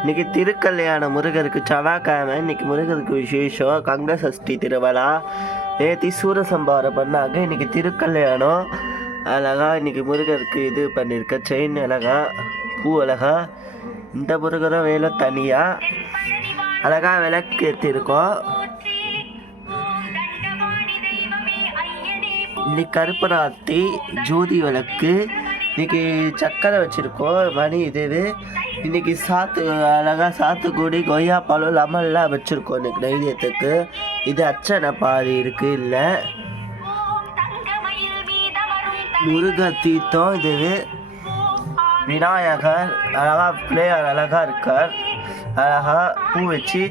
இன்னைக்கு திருக்கல்யாணம் முருகருக்கு செவ்வாய்க்கிழமை. இன்னைக்கு முருகருக்கு விசேஷம் கங்க சஷ்டி திருவிழா. நேற்று சூரசம்பாரம் பண்ணாங்க. இன்னைக்கு திருக்கல்யாணம். அழகா இன்னைக்கு முருகருக்கு இது பண்ணியிருக்க செயின் அழகா, பூ அழகா. இந்த முருகரும் வேலை தனியா அழகா விளக்கு ஏற்றிருக்கோம். இன்னைக்கு கருப்பராத்தி ஜோதி விளக்கு. இன்னைக்கு சக்கரை வச்சுருக்கோம். மணி இது இன்னைக்கு அழகாக சாத்துக்குடி, கொய்யாப்பழம், லெமன்லாம் வச்சுருக்கோம் இன்னைக்கு நைவேத்தியத்துக்கு. இது அச்சனை பாதி இருக்குது. இல்லை முருகர் தீர்த்தம். இது விநாயகர் அழகாக பிள்ளையார் அழகாக இருக்கார். அழகாக பூ வச்சு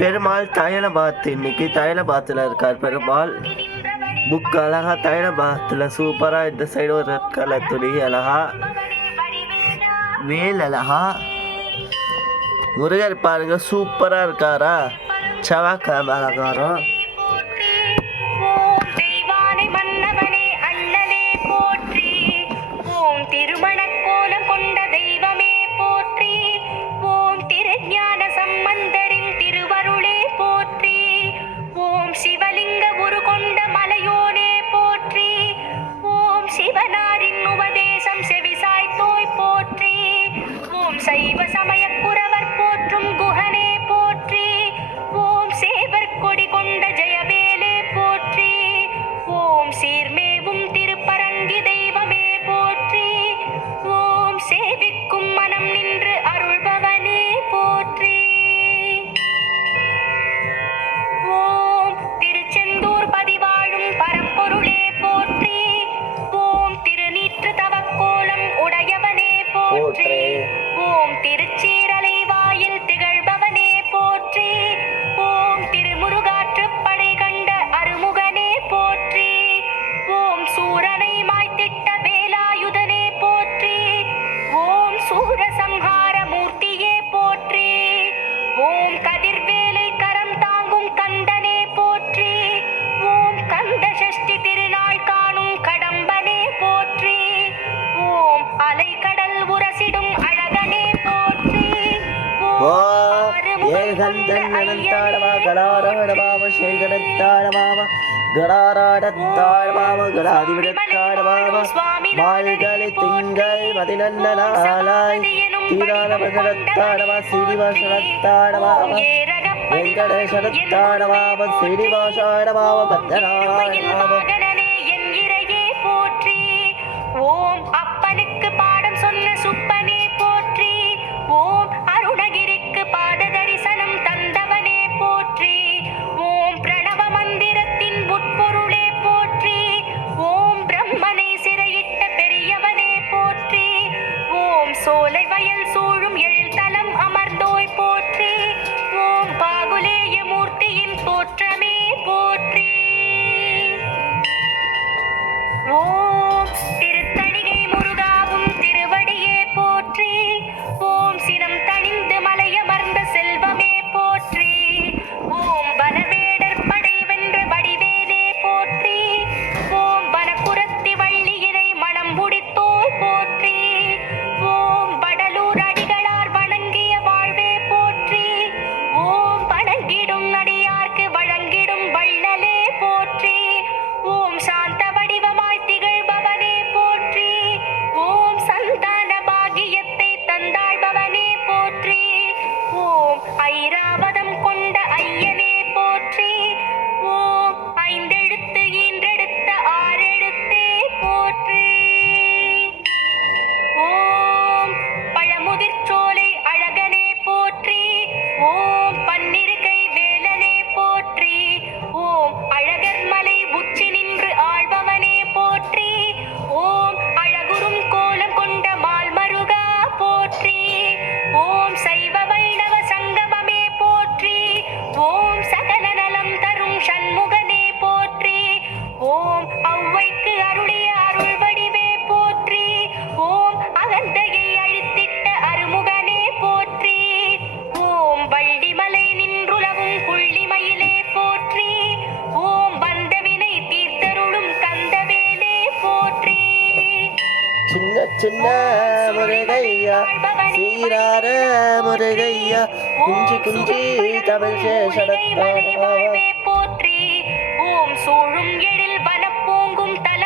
பெருமாள் தைல பாத்து. இன்னைக்கு தைல பாத்தில் இருக்கார் பெருமாள். புக் அழகா தைல பாத்தில் சூப்பராக. இந்த சைடு ஒரு ரெட் கலர் துணி அழகா. வேல் அழகா. முருகர் பாருங்க சூப்பரா இருக்காரா. செவ்வாய்க்கிழமை அலங்காரம். சைவ சமய குரவர் போற்றும் குஹனே போற்றி. ஓம் சேவர் கொடி கொண்ட ஜெயவேலே போற்றி. ஓம் சீர்மேவும் திருப்பரங்கி தெய்வமே போற்றி. ஓம் சேவிக்கும் மனம் நின்று அருள்பவனே போற்றி. ஓம் திருச்செந்தூர் பதிவாழும் பரம்பொருளே போற்றி. ஓம் திருநீற்று தவக்கோலம் உடையவனே போற்றி. ஓம் திருச்சீரலை வாயில் திகழ்பவனே போற்றி. ஓம் திருமுருகாற்றுப்படை கண்ட அருமுகனே போற்றி. ஓம் சூரனை மாய்த்திட்ட வேலாயுதனே போற்றி. ஓம் சூரசம்ஹார மூர்த்தியே போற்றி. ஓம் கதிர்வேலை கரம் தாங்கும் கந்தனே போற்றி. ஓம் கந்த சஷ்டி திருநாள் காணும் கடம்பனே போற்றி. ஓம் அலைக்கடல் உரசிடும் அழகனே போற்றி. ஏகந்தன் அனந்தாடவா கடாராடவாவ சேகரத்தாடவாவ கடாராடத்தாடவாவ கடாதிவிடத்தாடவாவ மால்களை திங்கள் மதிநன்னாளாய் தீரானவசரத்தாடவா சீனிவாசனத்தாடவாவ வெங்கடேசரத்தாடவாவ சீனிவாசாடவாவ பத்தனாடவாவ. ஓம் அப்பனுக்கு பாடம் சொன்ன சுப்பனே போற்றி. ஓம் அருணகிரிக்கு பாத தரிசனம் தந்தவனே போற்றி. ஓம் பிரணவ மந்திரத்தின் உட்பொருளே போற்றி. ஓம் பிரம்மனை சிறையிட்ட பெரியவனே போற்றி. ஓம் சோலை வயல் சூழும் எழில்தலம் அமர்ந்தோய் போற்றி. ஓம் பாகுலேய மூர்த்தியின் தோற்றமே போற்றி. ஓம் திருத்தணிகை சின்ன முருகையா சீரார முருகையா குஞ்சி குஞ்சி தமிழ் சேஷடத்தான போற்றி ஓம் சூழும் எழில் வனப்பூங்கும் தல